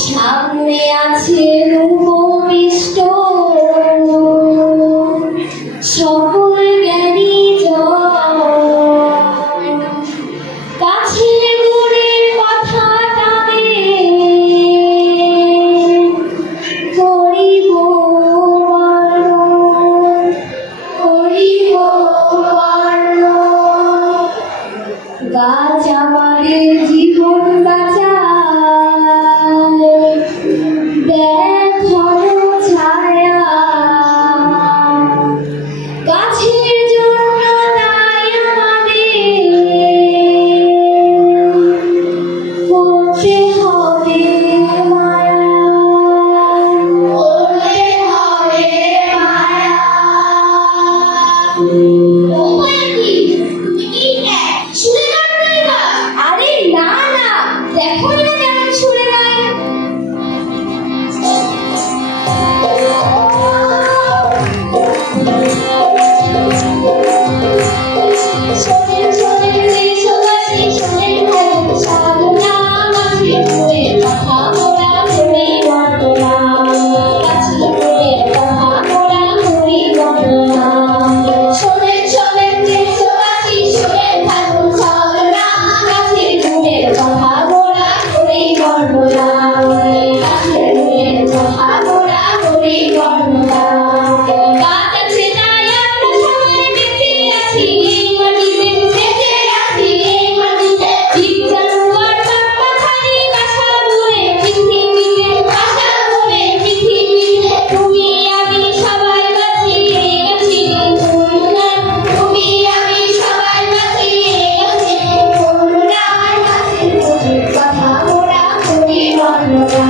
সামনে আছে উপবিষ্ট সকল জ্ঞানী কাছের দূরের কথা টানে করিব গাছ আমাদের জীবন বাঁচায় দেখো ছায়া গাছের জন্য তাই আমাদের করতে হবে মায়া আরে না না দেখো না কেমন শুনে গায় শোনেন শোনেন দেশবাসী শোনেন ভালো সাধনা গাছের ফুলের কথা মোরা করি বর্ণনা গাছের ফুলের কথা মোরা করি বর্ণনা শোনেন শোনেন দেশবাসী শোনেন ভালো সাধনা গাছের ফুলের কথা মোরা করি বর্ণনা গাছের ফুলের কথা মোরা করি বর্ণনা গাছ আছে তাই আমরা সবাই বেঁচে আছি এই মাটিতে বেঁচে আছি এই মাটিতে জীবজন্তুর পাখালি বাসা বলে পৃথিবীতে বাসা বলে পৃথিবীতে তুমি আমি সবাই বাঁচিয়ে গেছি করুণায় তুমি আমি সবাই বাঁচিয়ে গেছি করুণায় গাছের ফুলের কথা মোরা করি বর্ণনা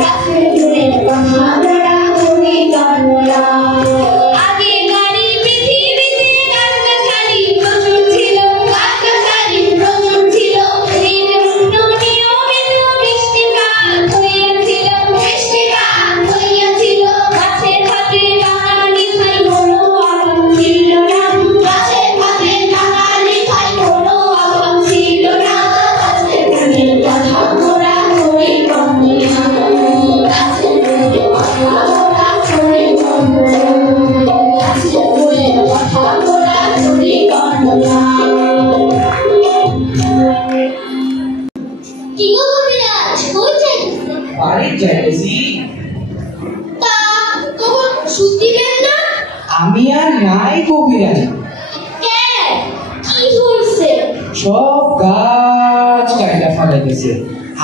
গাছের ফুলের কথা মোরা করি বর্ণনা আগে গাড়ি পৃথিবীতে গাছগাছালি প্রচুর ছিল গাছগাছালি প্রচুর ছিল নিয়মিত বৃষ্টিপাত হইয়াছিল বৃষ্টিপাত হইয়াছিল গাছের হাতে বাঙালি খাই কোনো অভাব ছিল না গাছের হাতে বাঙালি খাই কোনো অভাব ছিল না গাছের ফুলের কথা মোরা করি বর্ণনা গাছের ফুলের কথা মোরা করি বর্ণনা গাছের ফুলের কথা মোরা করি বর্ণনা কি গো কবিরাজ কই যাইতেছে বাড়ি যাইতেছি তা কখন ওষুধ দিবেন না আমি আর নাই কবিরাজ কে কি হইছে সব গাছ কাটা ফেলাইতেছে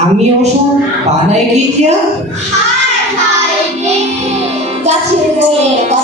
আমি ওষুধ বানাই কি দিয়া হায় হায় রে গাছের ফুলের কথা